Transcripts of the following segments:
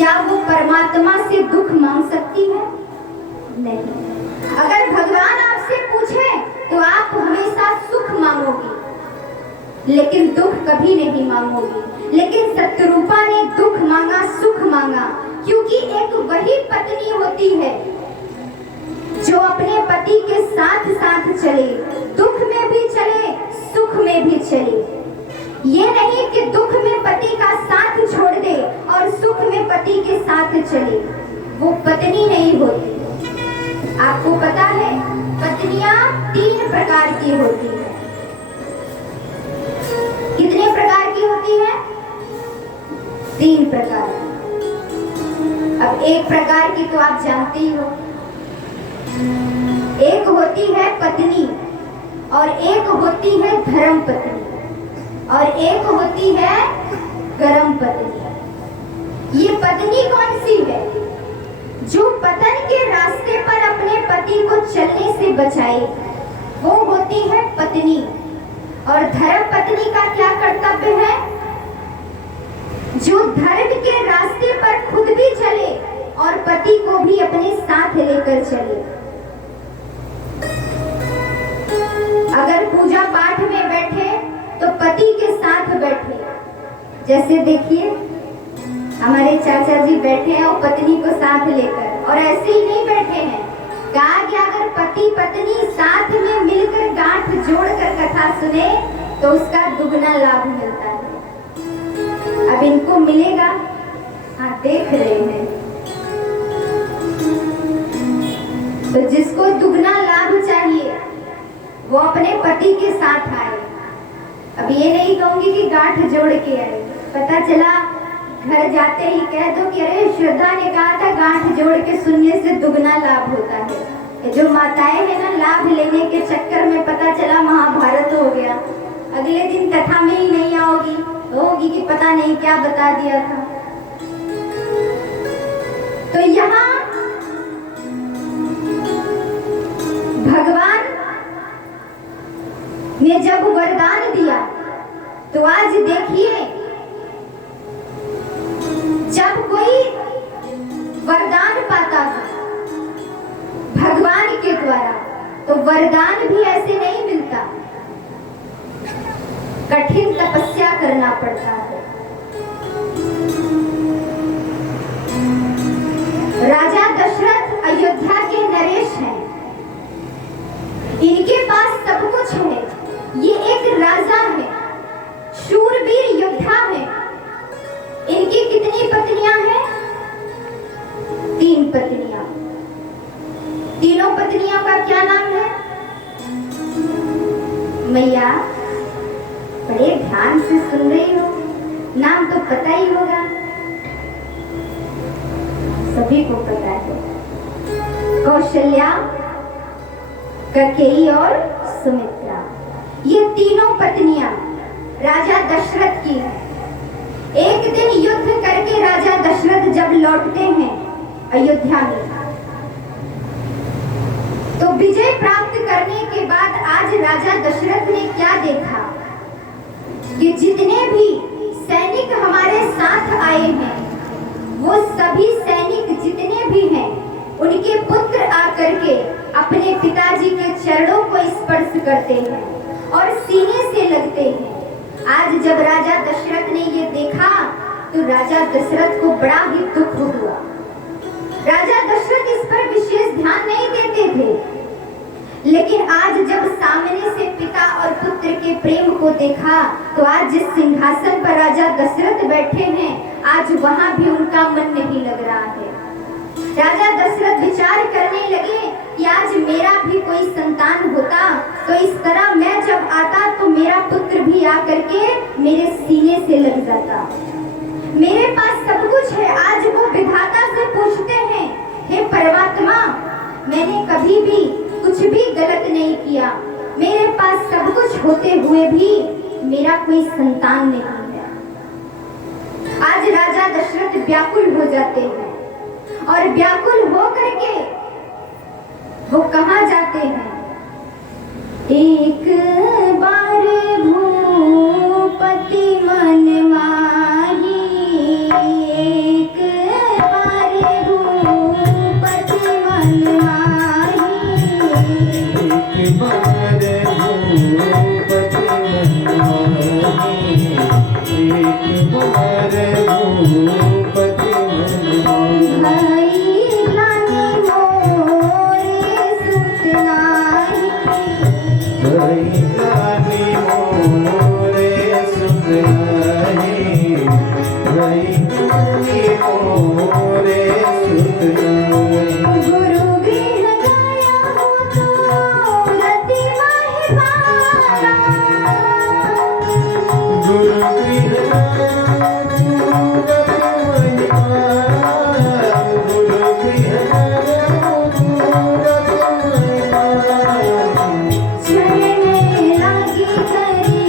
क्या वो परमात्मा से दुख मांग सकती है? नहीं। अगर भगवान आपसे पूछे तो आप हमेशा सुख मांगोगी, लेकिन दुख कभी नहीं मांगोगी। लेकिन सत्यरूपा ने दुख मांगा, सुख मांगा, क्योंकि एक वही पत्नी होती है जो अपने पति के साथ साथ चले, दुख में भी चले, सुख में भी चले। ये नहीं कि दुख में पति का साथ छोड़ दे और सुख में पति के साथ चले, वो पत्नी नहीं होती। आपको पता है पत्नियां 3 प्रकार की होती है। कितने प्रकार की होती है? 3 प्रकार। अब एक प्रकार की तो आप जानते ही हो, एक होती है पत्नी और एक होती है धर्म पत्नी और एक होती है कर्म पत्नी। ये पत्नी कौन सी है? जो पतन के रास्ते पर अपने पति को चलने से बचाए, वो होती है पत्नी। और धर्म पत्नी का क्या कर्तव्य है? जो धर्म के रास्ते पर खुद भी चले और पति को भी अपने साथ लेकर चले। अगर पूजा पाठ में बैठे तो पति के साथ बैठे। जैसे देखिए हमारे चाचा जी बैठे हैं और पत्नी को साथ लेकर, और ऐसे ही नहीं बैठे हैं। कहा कि अगर पति पत्नी साथ में मिलकर गांठ जोड़कर कथा सुने तो उसका दुगना लाभ मिलता है। अब इनको मिलेगा? हाँ, देख रहे हैं। तो जिसको दुगना लाभ चाहिए वो अपने पति के साथ आए। अब ये नहीं कहूंगी कि गांठ जोड़ के आए। पता चला घर जाते ही कह दो कि अरे श्रद्धा ने कहा था गांठ जोड़ के सुनने से दुगना लाभ होता है। जो माताएं हैं ना, लाभ लेने के चक्कर में पता चला महाभारत हो गया। अगले दिन कथा में ही नहीं आओगी, होगी कि पता नहीं क्या बता दिया था। तो यहाँ भगवान ने जब वरदान दिया तो आज देखिए, जब कोई वरदान पाता है भगवान के द्वारा तो वरदान भी ऐसे नहीं मिलता, कठिन तपस्या करना पड़ता है। राजा दशरथ अयोध्या के नरेश हैं, इनके पास सब कुछ है। ये एक राजा है, शूरवीर योद्धा है। इनकी कितनी पत्नियां हैं? 3 पत्नियां। तीनों पत्नियों का क्या नाम है? मैया बड़े ध्यान से सुन रही हो, नाम तो पता ही होगा, सभी को पता है। कौशल्या, कैकेयी और सुमित्रा, ये तीनों पत्नियां राजा दशरथ की हैं। एक दिन युद्ध करके राजा दशरथ जब लौटते हैं अयोध्या में, तो विजय प्राप्त करने के बाद आज राजा दशरथ ने क्या देखा कि जितने भी सैनिक हमारे साथ आए हैं, वो सभी सैनिक जितने भी हैं, उनके पुत्र आकर के अपने पिताजी के चरणों को स्पर्श करते हैं और सीने से लगते हैं। आज जब राजा दशरथ ने ये देखा तो राजा दशरथ को बड़ा ही दुख हुआ। राजा दशरथ इस पर विशेष ध्यान नहीं देते थे, लेकिन आज जब सामने से पिता और पुत्र के प्रेम को देखा तो आज जिस सिंहासन पर राजा दशरथ बैठे हैं, आज वहां भी उनका मन नहीं लग रहा है। राजा दशरथ विचार करने लगे कि आज मेरा भी कोई संतान होता तो इस तरह मैं जब आता तो मेरा पुत्र भी आकर के मेरे सीने से लग जाता। मेरे पास सब कुछ है। आज वो विधाता से पूछते हैं, हे परमात्मा, मैंने कभी भी कुछ भी गलत नहीं किया, मेरे पास सब कुछ होते हुए भी मेरा कोई संतान नहीं है। आज राजा दशरथ व्याकुल हो जाते हैं और व्याकुल हो करके वो कहाँ जाते हैं? एक बार भूपति मन माही, एक मोरे सुतनारी। गुरु गृह गया हो तो रति महिमाना। गुरु गृह चरण लागे करी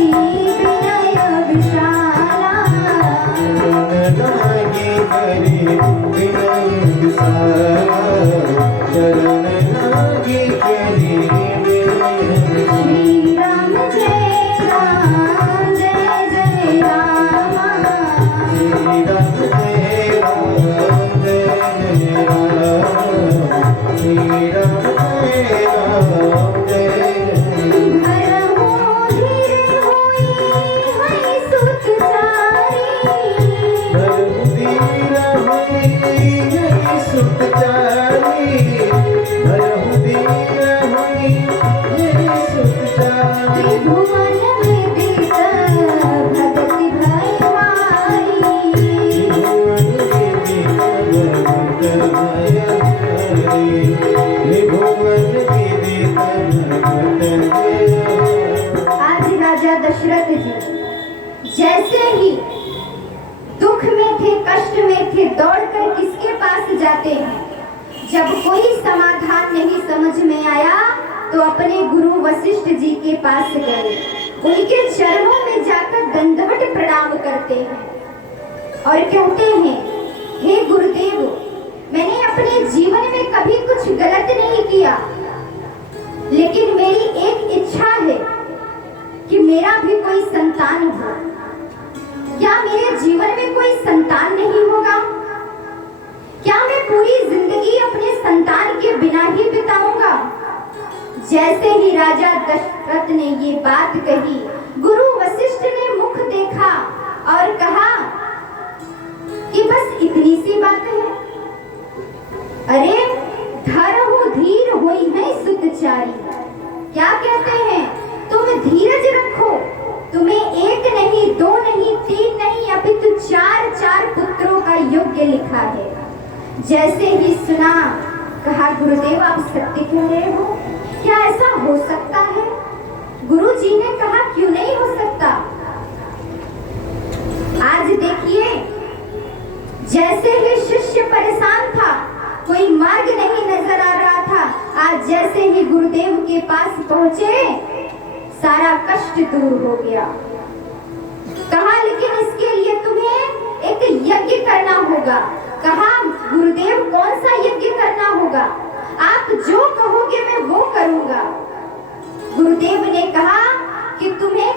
श्री राम जय राम जय जय राम। श्री राम जय राम जय राम। श्री राम जय राम जय भरमो धीर होई हई सुत चारी। धीर होई सुतचारी। धीर होई सुतचारी। त्रिभुवन में दिस भगति भय आज राजा दशरथ जी जैसे ही दुख में थे, कष्ट में थे, दौड़कर किसके पास जाते हैं? जब कोई समाधान नहीं समझ में आया तो अपने गुरु वशिष्ठ जी के पास गए। उनके चरणों में जाकर दंडवत प्रणाम करते हैं और कहते हैं, हे गुरुदेव, मैंने अपने जीवन में कभी कुछ गलत नहीं किया, लेकिन मेरी एक इच्छा है कि मेरा भी कोई संतान हो। क्या मेरे जीवन में कोई संतान नहीं होगा? क्या मैं पूरी जिंदगी अपने संतान के बिना ही बिताऊंगा? जैसे ही राजा दशरथ ने ये बात कही, गुरु वशिष्ठ ने मुख देखा और कहा कि बस इतनी सी बात है। अरे धरहु धीर होई है सुतचारी। क्या कहते हैं? तुम धीरज रखो, तुम्हें एक नहीं, दो नहीं, तीन नहीं, अपितु चार पुत्रों का योग्य लिखा है। जैसे ही सुना, कहा गुरुदेव आप सत्य कह रहे हो, क्या ऐसा हो सकता है? गुरु जी ने कहा क्यों नहीं हो सकता। आज देखिए, जैसे ही शिष्य परेशान था, कोई मार्ग नहीं नजर आ रहा था, आज जैसे ही गुरुदेव के पास पहुंचे, सारा कष्ट दूर हो गया। कहा लेकिन इसके लिए तुम्हें एक यज्ञ करना होगा। कहा गुरुदेव कौन सा यज्ञ करना होगा? आप जो कहोगे मैं वो करूंगा। गुरुदेव ने कहा कि तुम्हें